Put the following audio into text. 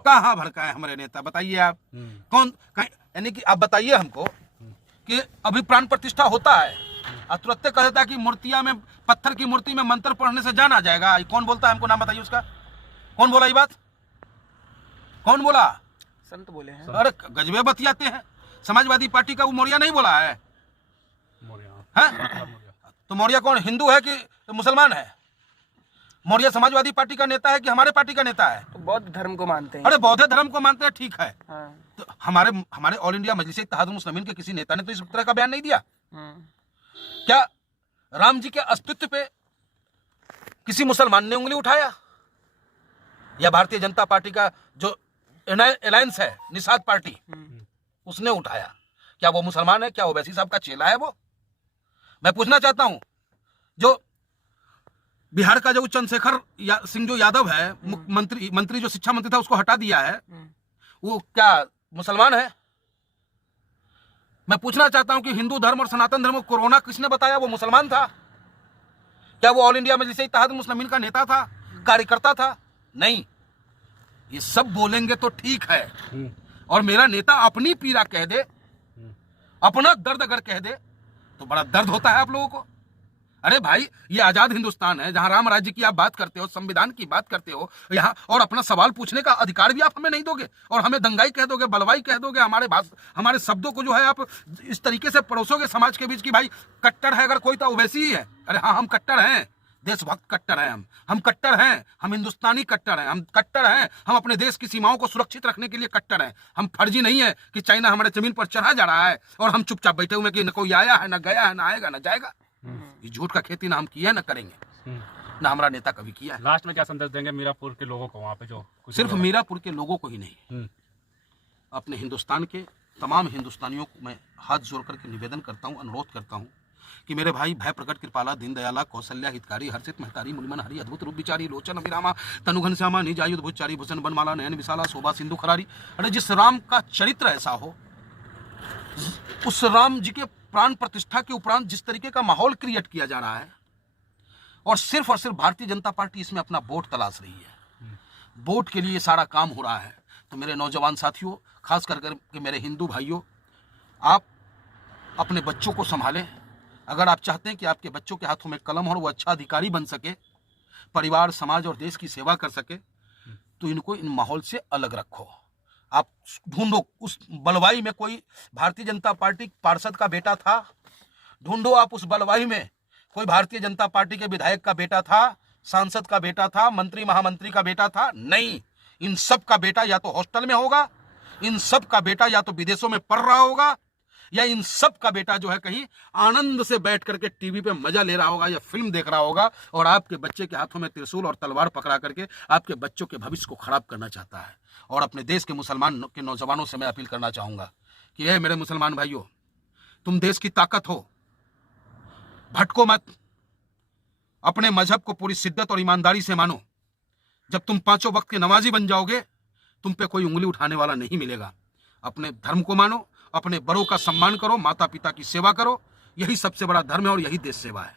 कहाँ भड़काए हमारे नेता, बताइए आप। कौन, यानी कि आप बताइए हमको कि अभी प्राण प्रतिष्ठा होता है और तुरंत कह देता है कि मूर्तियां में, पत्थर की मूर्ति में मंत्र पढ़ने से जान आ जाएगा। कौन बोलता है, हमको नाम बताइए उसका, कौन बोला ये बात, कौन बोला? संत बोले हैं। अरे गजबे बतियाते हैं। समाजवादी पार्टी का वो मौर्य नहीं बोला है? तो मौर्य कौन, हिंदू है कि मुसलमान है? मौर्य समाजवादी पार्टी का नेता है कि हमारे पार्टी का नेता है? तो बौद्ध धर्म को मानते हैं। अरे बौद्ध धर्म को मानते हैं, ठीक है। हाँ। तो हमारे ऑल इंडिया मजलिस इत्तेहादुल मुस्लिमीन के किसी नेता ने तो इस तरह का बयान नहीं दिया। क्या राम जी के अस्तित्व पे किसी मुसलमान ने उंगली उठाया? या भारतीय जनता पार्टी का जो अलायंस है, निषाद पार्टी, उसने उठाया? क्या वो मुसलमान है? क्या ओवैसी साहब का चेला है वो? मैं पूछना चाहता हूं, जो बिहार का जो चंद्रशेखर सिंह जो यादव है, मंत्री जो शिक्षा मंत्री था, उसको हटा दिया है, वो क्या मुसलमान है? मैं पूछना चाहता हूं कि हिंदू धर्म और सनातन धर्म को कोरोना किसने बताया? वो मुसलमान था? क्या वो ऑल इंडिया मजलिस इत्तेहादुल मुस्लिमीन का नेता था, कार्यकर्ता था? नहीं। ये सब बोलेंगे तो ठीक है, और मेरा नेता अपनी पीड़ा कह दे, अपना दर्द अगर कह दे तो बड़ा दर्द होता है आप लोगों को। अरे भाई, ये आजाद हिंदुस्तान है, जहां राम राज्य की आप बात करते हो, संविधान की बात करते हो यहाँ, और अपना सवाल पूछने का अधिकार भी आप हमें नहीं दोगे, और हमें दंगाई कह दोगे, बलवाई कह दोगे, हमारे शब्दों को जो है आप इस तरीके से परोसोगे समाज के बीच की भाई कट्टर है अगर कोई तो वैसी ही है। अरे हाँ, हम कट्टर हैं, देशभक्त कट्टर हैं, हम कट्टर हैं, हम हिंदुस्तानी कट्टर हैं, हम कट्टर हैं, हम अपने देश की सीमाओं को सुरक्षित रखने के लिए कट्टर हैं। हम फर्जी नहीं है कि चाइना हमारे जमीन पर चढ़ा जा रहा है और हम चुपचाप बैठे हुए कि न कोई आया है, न गया है, न आएगा, न जाएगा। ये झूठ का खेती ना हम किया, न करेंगे, ना हमारा नेता कभी किया है। लास्ट में क्या संदेश देंगे मीरापुर के लोगों को, वहाँ पे जो सिर्फ मीरापुर के लोगों को ही नहीं, अपने हिंदुस्तान के तमाम हिंदुस्तानियों को मैं हाथ जोड़ करके निवेदन करता हूँ, अनुरोध करता हूँ कि मेरे भाई भय प्रकट कृपाला दीन दयाला कौशल्या हितकारी हर्षित महतारी मुनिमन हरि अद्भुत रूप विचारी लोचन अभिरामा तनुघन श्यामा निज आयुध भुजचारी भूषण बनमाला नयन विशाला शोभा सिंधु खरारी। अरे जिस राम का चरित्र ऐसा हो, उस राम जी के प्राण प्रतिष्ठा के उपरांत जिस तरीके का माहौल क्रिएट किया जा रहा है, और सिर्फ भारतीय जनता पार्टी इसमें अपना वोट तलाश रही है, वोट के लिए सारा काम हो रहा है। तो मेरे नौजवान साथियों, खास करके मेरे हिंदू भाइयों, आप अपने बच्चों को संभालें। अगर आप चाहते हैं कि आपके बच्चों के हाथों में कलम हो और वो अच्छा अधिकारी बन सके, परिवार, समाज और देश की सेवा कर सके, तो इनको इन माहौल से अलग रखो। आप ढूंढो, उस बलवाई में कोई भारतीय जनता पार्टी पार्षद का बेटा था, ढूंढो आप उस बलवाई में कोई भारतीय जनता पार्टी के विधायक का बेटा था, सांसद का बेटा था, मंत्री महामंत्री का बेटा था। नहीं, इन सब का बेटा या तो हॉस्टल में होगा, इन सब का बेटा या तो विदेशों में पढ़ रहा होगा, या इन सब का बेटा जो है कहीं आनंद से बैठ करके टीवी पे मजा ले रहा होगा या फिल्म देख रहा होगा, और आपके बच्चे के हाथों में त्रिशूल और तलवार पकड़ा करके आपके बच्चों के भविष्य को खराब करना चाहता है। और अपने देश के मुसलमान के नौजवानों से मैं अपील करना चाहूंगा कि हे मेरे मुसलमान भाइयों, तुम देश की ताकत हो, भटको मत, अपने मजहब को पूरी शिद्दत और ईमानदारी से मानो। जब तुम 5 वक्त के नमाजी बन जाओगे, तुम पे कोई उंगली उठाने वाला नहीं मिलेगा। अपने धर्म को मानो, अपने बड़ों का सम्मान करो, माता पिता की सेवा करो, यही सबसे बड़ा धर्म है और यही देश सेवा है।